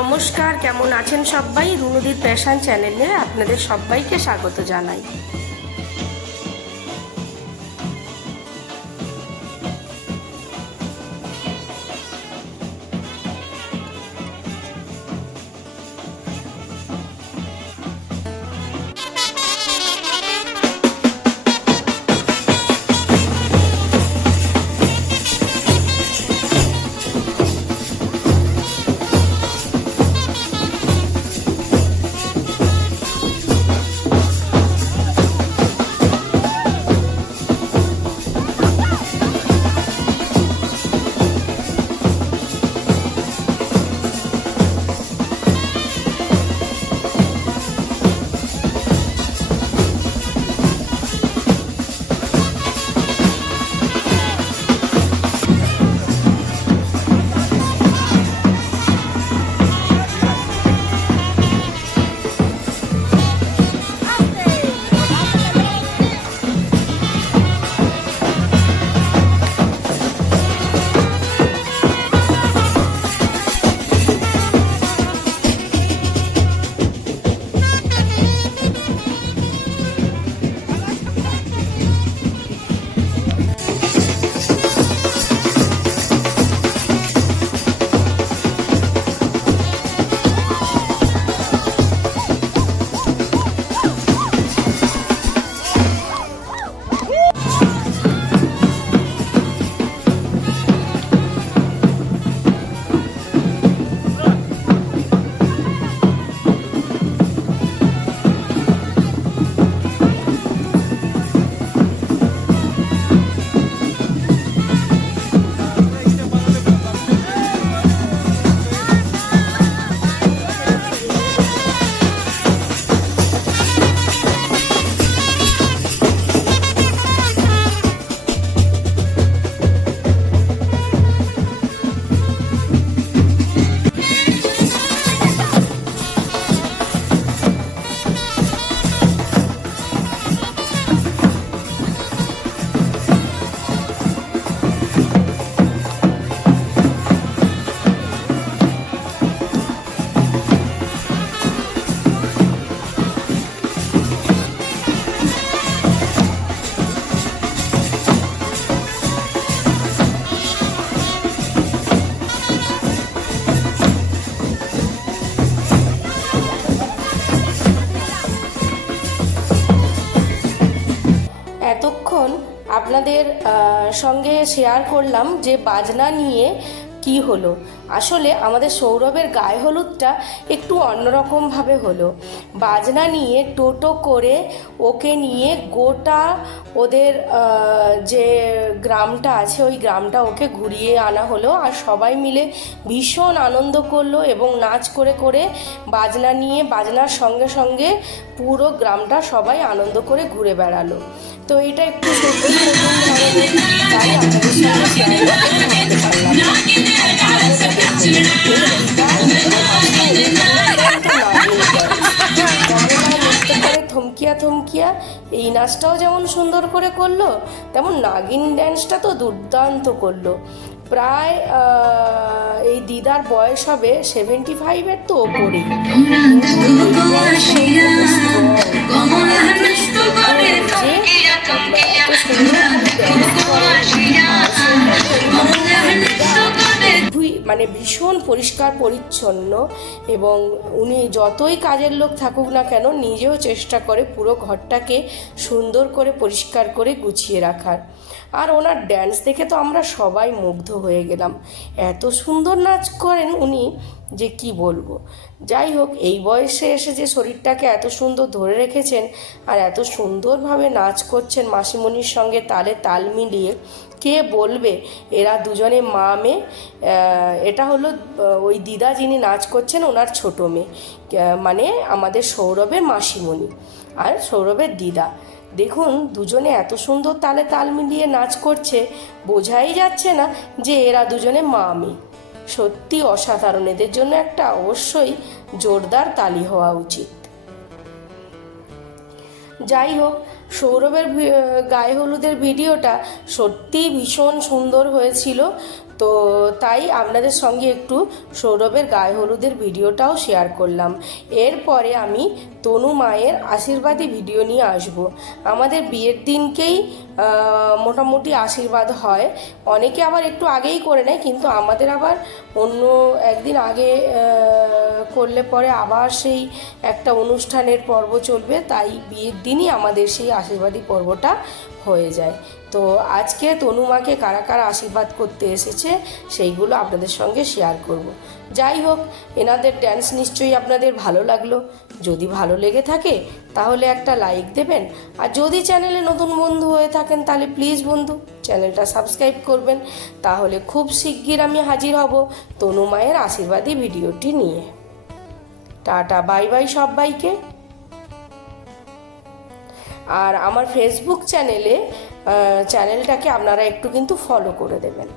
নমস্কার, কেমন আছেন সবাই? রুনুদির প্যাশন চ্যানেলে আপনাদের সবাইকে স্বাগত জানাই। এতক্ষণ আপনাদের সঙ্গে শেয়ার করলাম যে বাজনা নিয়ে কি হলো। আসলে আমাদের সৌরভের গায়ে হলুদটা একটু অন্যরকমভাবে হলো। বাজনা নিয়ে টোটো করে ওকে নিয়ে গোটা ওদের যে গ্রামটা আছে ওই গ্রামটা ওকে ঘুরিয়ে আনা হলো, আর সবাই মিলে ভীষণ আনন্দ করলো এবং নাচ করে করে বাজনা নিয়ে বাজনার সঙ্গে সঙ্গে পুরো গ্রামটা সবাই আনন্দ করে ঘুরে বেড়ালো। তো এটা একটু সত্যি তাই আপনাদের সঙ্গে থমকিয়া থমকিয়া এই নাচটাও যেমন সুন্দর করে করলো, তেমন নাগিন ড্যান্সটা তো দুর্দান্ত করলো। প্রায় এই দিদার বয়স হবে 75-এর তো ওপরেই। মানে ভীষণ পরিষ্কার পরিচ্ছন্ন, এবং উনি যতই কাজের লোক থাকুক না কেন নিজেও চেষ্টা করে পুরো ঘরটাকে সুন্দর করে পরিষ্কার করে গুছিয়ে রাখার। আর ওনার ড্যান্স দেখে তো আমরা সবাই মুগ্ধ হয়ে গেলাম। এত সুন্দর নাচ করেন উনি যে কি বলবো। যাই হোক, এই বয়সে এসে যে শরীরটাকে এত সুন্দর ধরে রেখেছেন আর এত সুন্দরভাবে নাচ করছেন মাসিমণির সঙ্গে তালে তাল মিলিয়ে, কে বলবে এরা দুজনে মা মেয়ে। এটা হলো ওই দিদা যিনি নাচ করছেন ওনার ছোটো মেয়ে, মানে আমাদের সৌরভের মাসিমণি আর সৌরভের দিদা। দেখুন দুজনে এত সুন্দর তালে তাল মিলিয়ে নাচ করছে, বোঝাই যাচ্ছে না যে এরা দুজনে মা মেয়ে। সত্যি অসাধারণ, এদের জন্য একটা অবশ্যই জোরদার তালি হওয়া উচিত। যাই হোক, সৌরভের গায়ে হলুদের ভিডিওটা সত্যিই ভীষণ সুন্দর হয়েছিল। তো তাই আপনাদের সঙ্গে একটু সৌরভের গায়ে হলুদের ভিডিওটাও শেয়ার করলাম। এরপরে আমি তনু মায়ের আশীর্বাদী ভিডিও নিয়ে আসব। আমাদের বিয়ের দিনকেই মোটামুটি আশীর্বাদ হয়, অনেকে আবার একটু আগেই করে নেয়, কিন্তু আমাদের আবার অন্য একদিন আগে করলে পরে আবার সেই একটা অনুষ্ঠানের পর্ব চলবে, তাই বিয়ের দিনই আমাদের সেই আশীর্বাদী পর্বটা হয়ে যায়। তো আজকে তনু মাকে কারা কারা আশীর্বাদ করতে এসেছে সেইগুলো আপনাদের সঙ্গে শেয়ার করব। যাই হোক, এনাদের ড্যান্স নিশ্চয়ই আপনাদের ভালো লাগলো। যদি ভালো লেগে থাকে তাহলে একটা লাইক দেবেন, আর যদি চ্যানেলে নতুন বন্ধু হয়ে থাকেন তাহলে প্লিজ বন্ধু চ্যানেলটা সাবস্ক্রাইব করবেন। তাহলে খুব শিগগির আমি হাজির হব তনু মায়ের আশীর্বাদী ভিডিওটি নিয়ে। টাটা, বাই বাই সবাইকে। আর আমার ফেসবুক চ্যানেলটাকে আপনারা একটু কিন্তু ফলো করে দেবেন।